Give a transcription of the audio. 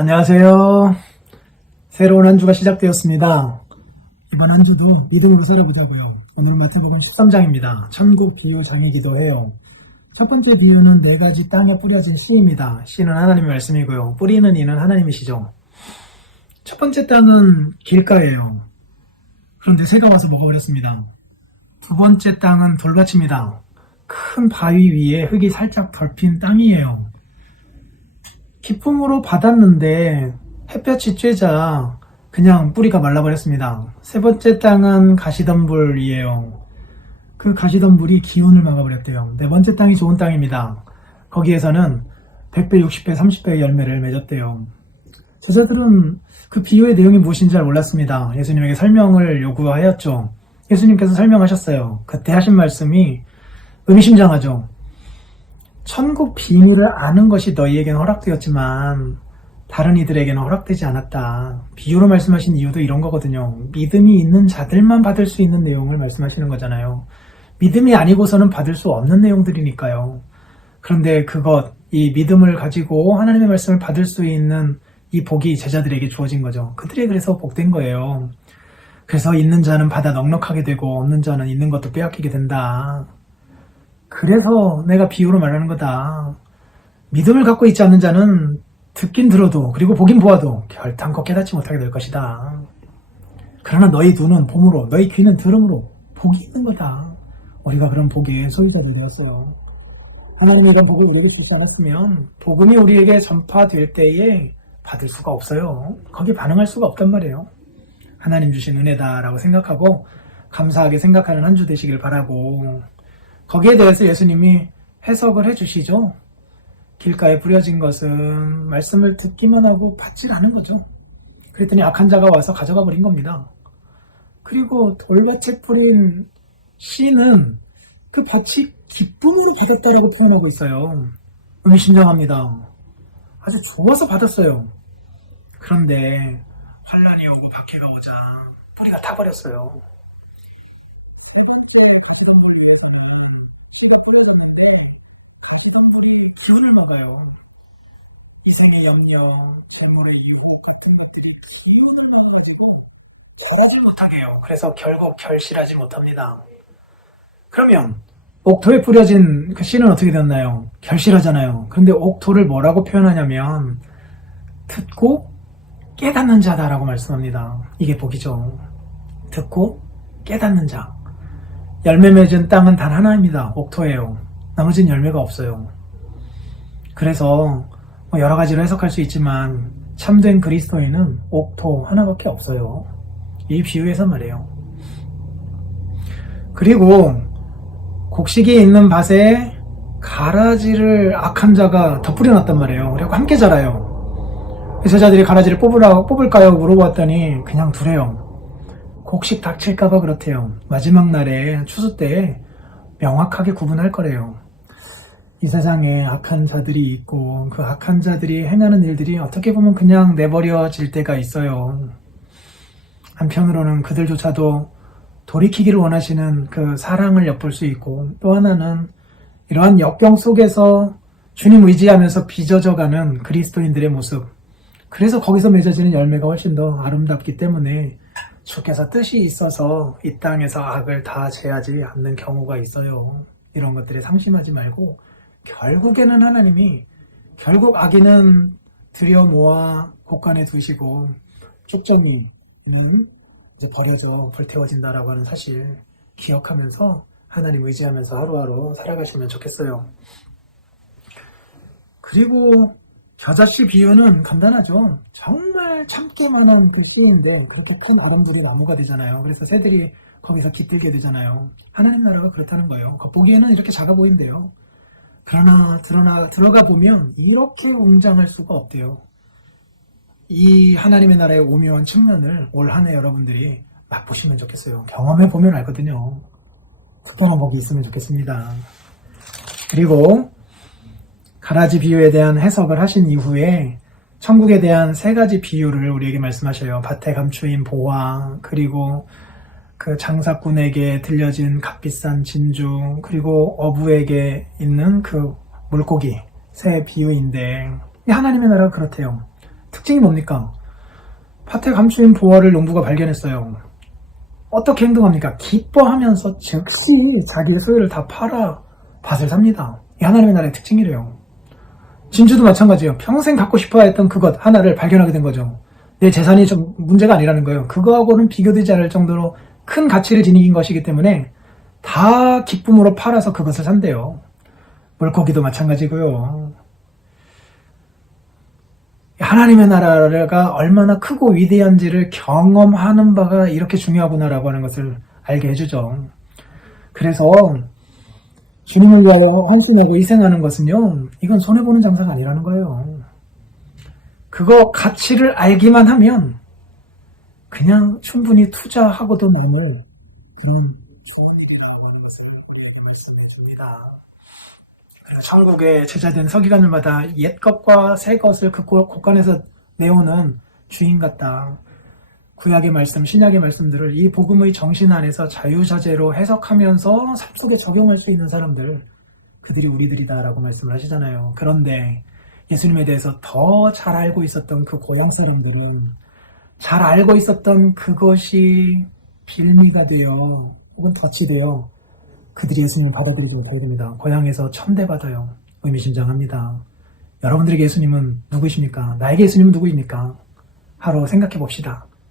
안녕하세요. 새로운 한 주가 시작되었습니다. 이번 한 주도 믿음으로 살아보자고요. 오늘은 마태복음 13장입니다. 천국 비유 장이기도 해요. 첫 번째 비유는 네 가지 땅에 뿌려진 씨입니다. 씨는 하나님의 말씀이고요. 뿌리는 이는 하나님이시죠. 첫 번째 땅은 길가예요. 그런데 새가 와서 먹어버렸습니다. 두 번째 땅은 돌밭입니다. 큰 바위 위에 흙이 살짝 덜핀 땅이에요. 기쁨으로 받았는데 햇볕이 쬐자 그냥 뿌리가 말라버렸습니다. 세 번째 땅은 가시덤불이에요. 그 가시덤불이 기운을 막아버렸대요. 네 번째 땅이 좋은 땅입니다. 거기에서는 100배, 60배, 30배의 열매를 맺었대요. 저자들은 그 비유의 내용이 무엇인지 잘 몰랐습니다. 예수님에게 설명을 요구하였죠. 예수님께서 설명하셨어요. 그때 하신 말씀이 의미심장하죠. 천국 비밀을 아는 것이 너희에게는 허락되었지만 다른 이들에게는 허락되지 않았다. 비유로 말씀하신 이유도 이런 거거든요. 믿음이 있는 자들만 받을 수 있는 내용을 말씀하시는 거잖아요. 믿음이 아니고서는 받을 수 없는 내용들이니까요. 그런데 이 믿음을 가지고 하나님의 말씀을 받을 수 있는 이 복이 제자들에게 주어진 거죠. 그들이 그래서 복된 거예요. 그래서 있는 자는 받아 넉넉하게 되고 없는 자는 있는 것도 빼앗기게 된다. 그래서 내가 비유로 말하는 거다. 믿음을 갖고 있지 않는 자는 듣긴 들어도 그리고 보긴 보아도 결탄코 깨닫지 못하게 될 것이다. 그러나 너희 눈은 봄으로 너희 귀는 들음으로 복이 있는 거다. 우리가 그런 복의 소유자들 되었어요. 하나님이 이런 복을 우리에게 주지 않았으면 복음이 우리에게 전파될 때에 받을 수가 없어요. 거기에 반응할 수가 없단 말이에요. 하나님 주신 은혜다라고 생각하고 감사하게 생각하는 한 주 되시길 바라고, 거기에 대해서 예수님이 해석을 해주시죠. 길가에 뿌려진 것은 말씀을 듣기만 하고 받질 않은 거죠. 그랬더니 악한 자가 와서 가져가 버린 겁니다. 그리고 돌밭에 뿌린 씨는 그 밭이 기쁨으로 받았다라고 표현하고 있어요. 의미심장합니다. 아주 좋아서 받았어요. 그런데 환란이 오고 박해가 오자 뿌리가 타버렸어요. 세 번째 그 사람을 위해서는 씨가 뿌려졌는데 그 사람들이 기운을 막아요. 이생의 염려, 재물의 유혹 같은 것들이 기운을 막아가지고 거를 못하게 해요. 그래서 결국 결실하지 못합니다. 그러면 옥토에 뿌려진 그 씨는 어떻게 됐나요? 결실하잖아요. 그런데 옥토를 뭐라고 표현하냐면 듣고 깨닫는 자다라고 말씀합니다. 이게 복이죠. 듣고 깨닫는 자. 열매 맺은 땅은 단 하나입니다. 옥토예요. 나머지는 열매가 없어요. 그래서 여러 가지로 해석할 수 있지만 참된 그리스도인은 옥토 하나밖에 없어요. 이 비유에서 말이에요. 그리고 곡식이 있는 밭에 가라지를 악한 자가 덧뿌려놨단 말이에요. 그리고 함께 자라요. 제자들이 가라지를 뽑을까요? 물어봤더니 그냥 두래요. 곡식 닥칠까봐 그렇대요. 마지막 날에 추수 때 명확하게 구분할 거래요. 이 세상에 악한 자들이 있고 그 악한 자들이 행하는 일들이 어떻게 보면 그냥 내버려질 때가 있어요. 한편으로는 그들조차도 돌이키기를 원하시는 그 사랑을 엿볼 수 있고, 또 하나는 이러한 역경 속에서 주님 의지하면서 빚어져가는 그리스도인들의 모습. 그래서 거기서 맺어지는 열매가 훨씬 더 아름답기 때문에 주께서 뜻이 있어서 이 땅에서 악을 다 제하지 않는 경우가 있어요. 이런 것들에 상심하지 말고 결국에는 하나님이 결국 악인은 들여 모아 곳간에 두시고 쭉정이는 이제 버려져 불태워진다라고 하는 사실 기억하면서 하나님 의지하면서 하루하루 살아가시면 좋겠어요. 그리고 겨자씨 비유는 간단하죠. 정말 참기만한 그 비유인데 그렇게 큰 아름드리 나무가 되잖아요. 그래서 새들이 거기서 깃들게 되잖아요. 하나님 나라가 그렇다는 거예요. 겉보기에는 이렇게 작아 보인대요. 그러나 들어가 보면 이렇게 웅장할 수가 없대요. 이 하나님의 나라의 오묘한 측면을 올 한 해 여러분들이 맛보시면 좋겠어요. 경험해 보면 알거든요. 특별한 복이 있으면 좋겠습니다. 그리고 가라지 비유에 대한 해석을 하신 이후에 천국에 대한 세 가지 비유를 우리에게 말씀하셔요. 밭에 감추인 보화, 그리고 그 장사꾼에게 들려진 값비싼 진주, 그리고 어부에게 있는 그 물고기, 세 비유인데 하나님의 나라가 그렇대요. 특징이 뭡니까? 밭에 감추인 보화를 농부가 발견했어요. 어떻게 행동합니까? 기뻐하면서 즉시 자기의 소유를 다 팔아 밭을 삽니다. 이 하나님의 나라의 특징이래요. 진주도 마찬가지예요. 평생 갖고 싶어 했던 그것 하나를 발견하게 된 거죠. 내 재산이 좀 문제가 아니라는 거예요. 그거하고는 비교되지 않을 정도로 큰 가치를 지니긴 것이기 때문에 다 기쁨으로 팔아서 그것을 산대요. 물고기도 마찬가지고요. 하나님의 나라가 얼마나 크고 위대한지를 경험하는 바가 이렇게 중요하구나라고 하는 것을 알게 해주죠. 그래서 주님을 위하여 헌신하고 희생하는 것은요, 이건 손해보는 장사가 아니라는 거예요. 그거 가치를 알기만 하면 그냥 충분히 투자하고도 남을 그런 좋은 일이라고 하는 것을 우리에게 말씀해 줍니다. 천국의 제자된 서기관들마다 옛 것과 새 것을 그 곳간에서 내오는 주인 같다. 구약의 말씀, 신약의 말씀들을 이 복음의 정신 안에서 자유자재로 해석하면서 삶 속에 적용할 수 있는 사람들, 그들이 우리들이다라고 말씀을 하시잖아요. 그런데 예수님에 대해서 더 잘 알고 있었던 그 고향 사람들은 잘 알고 있었던 그것이 빌미가 되어 혹은 덫이 되어 그들이 예수님을 받아들이게 됩니다. 고향에서 천대받아요. 의미심장합니다. 여러분들에게 예수님은 누구이십니까? 나에게 예수님은 누구입니까? 하루 생각해 봅시다.